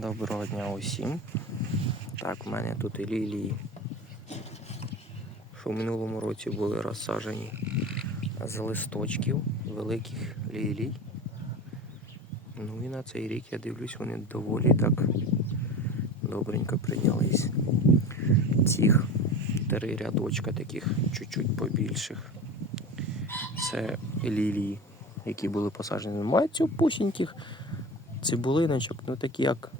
Доброго дня усім. Так, в мене тут і лілії, що в минулому році були розсаджені з листочків великих лілій. Ну і на цей рік я дивлюсь, вони доволі так добренько прийнялись. Цих три рядочка таких чуть-чуть побільших. Це лілії, які були посаджені. Мають цю цибулиночок, ну такі як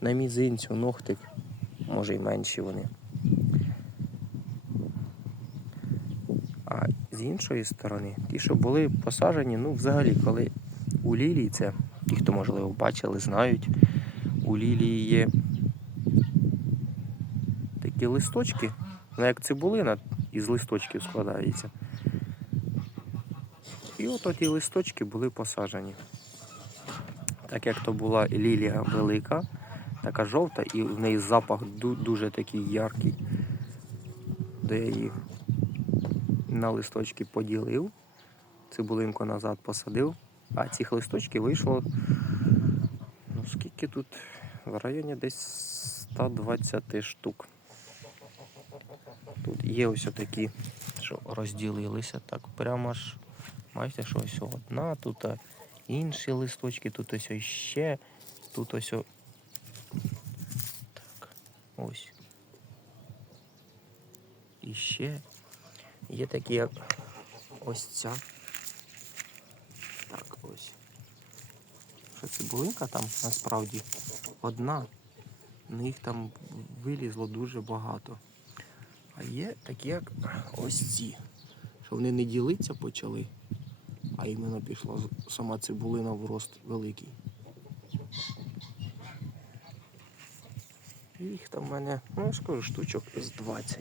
на мізинцю, ногтик, може й менші вони. А з іншої сторони, ті, що були посаджені, ну взагалі, коли у лілії, це ті, хто можливо бачили, знають, у лілії є такі листочки, вона як цибулина із листочків складається. І от ті листочки були посаджені. Так як то була лілія велика, така жовта, і в неї запах дуже такий яркий, де я їх на листочки поділив, цибулинку назад посадив, а цих листочків вийшло, ну скільки тут, в районі десь 120 штук. Тут є ось такі, що розділилися так прямо аж. Бачите, що ось одна, тут інші листочки, тут ось ще, тут ось. Ось. І ще є такі, як ось ця. Так, ось. Що цибулинка там насправді одна. Ну їх там вилізло дуже багато. А є такі, як ось ці. Що вони не ділиться почали, а іменно пішла сама цибулина в рост великий. Їх там в мене, ну я ж кажу, штучок з 20.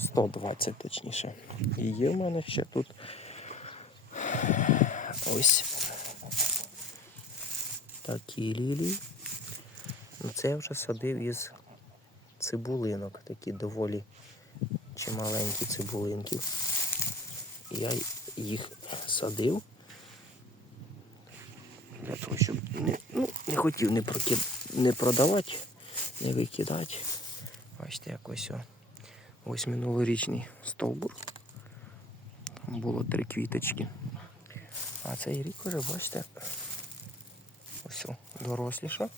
120 точніше. І є в мене ще тут ось такі лілії. Ну, Це я вже садив із цибулинок, такі доволі чималенькі цибулинки. Я їх садив для того, щоб не, ну, не хотів не, прокид... не продавати, не викидати. Бачите, якось о. ось минулорічний стовбур. Там було три квіточки. А цей рік уже, бачите, ось доросліша.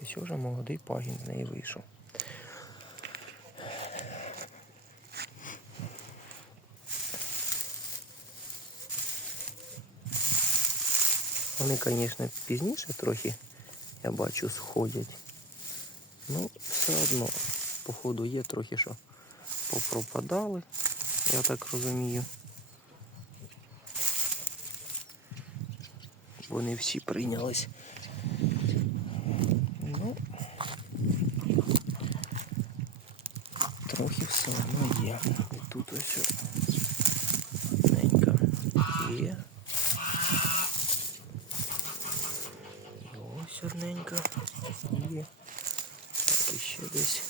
І ось вже молодий пагін з неї вийшов. Вони, звісно, пізніше трохи, я бачу, сходять. Ну, все одно, походу, є трохи, що попропадали, я так розумію. Вони всі прийнялись. Ну, трохи все одно є. І тут ось одненька є. І ось одненька є. І ще десь.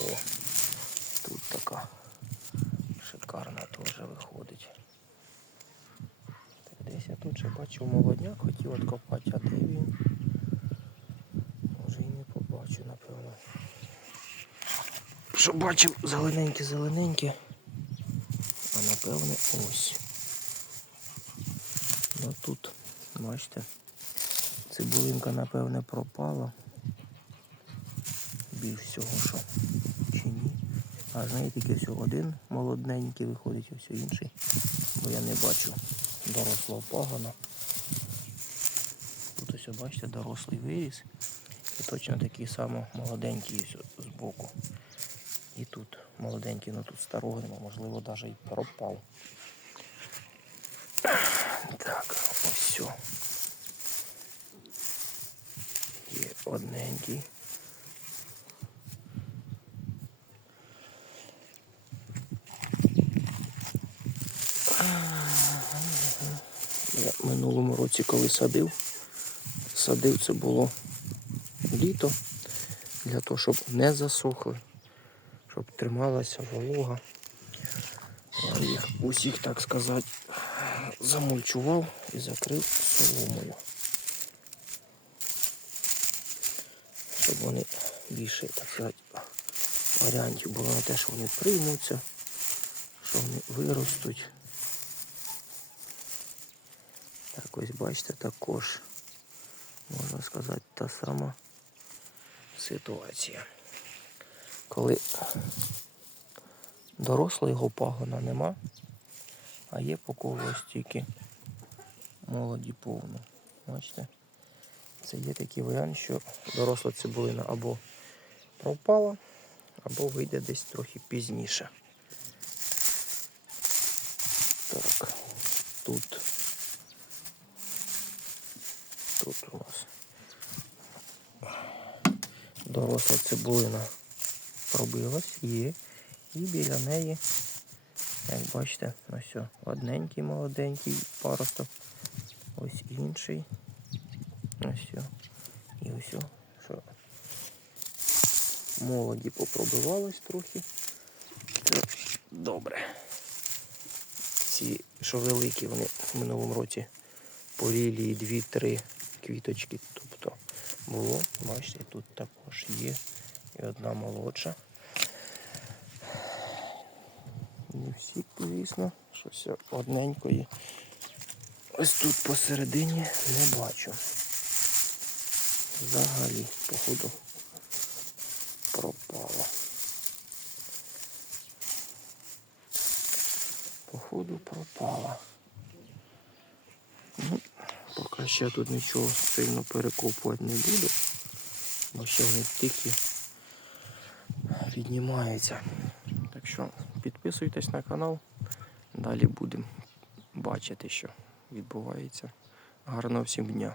О, тут така шикарна теж виходить. Так, десь я тут ще бачив молодняк, хотів откопати, а де він? Може і не побачу, напевно. Що бачив зелененьке-зелененьке. А напевне ось. Ну тут, бачите, цибулинка, напевне, пропала. Більш всього, що чи ні. А знаєте, тільки всього один молодненький виходить, а все інший. Бо я не бачу дорослого пагона. Тут ось, бачите, дорослий виріс. І точно такий само молоденький ось збоку. І тут молоденький, ну тут старого нема, можливо, навіть і пропав. Так, ось все. Є одненький. Минулому році, коли садив, садив це було літо для того, щоб не засохли, щоб трималася волога. Я їх усіх, так сказати, замульчував і закрив соломою. щоб вони більше, так сказати, варіантів було на те, що вони приймуться, що вони виростуть. Так ось бачите, також, можна сказати, та сама ситуація. Коли дорослого пагона нема, а є по когось тільки молоді повно. Бачите? Це є такий варіант, що доросла цибулина або пропала, або вийде десь трохи пізніше. Так, тут. Тут у нас доросла цибулина пробилась, є. І біля неї, як бачите, ось одненький молоденький паросток, ось інший. Ось. І ось о, що молоді попробивалось трохи. Добре. Ці, що великі, вони в минулому році по лілії 2-3 квіточки. Тобто було, бачите, тут також є і одна молодша. Не всі, звісно, щось одненької. Ось тут посередині не бачу. Взагалі, походу, пропало. Походу пропала. Поки ще тут нічого сильно перекопувати не буду, бо ще вони тільки віднімаються. Так що підписуйтесь на канал, далі будемо бачити, що відбувається. Гарного всім дня!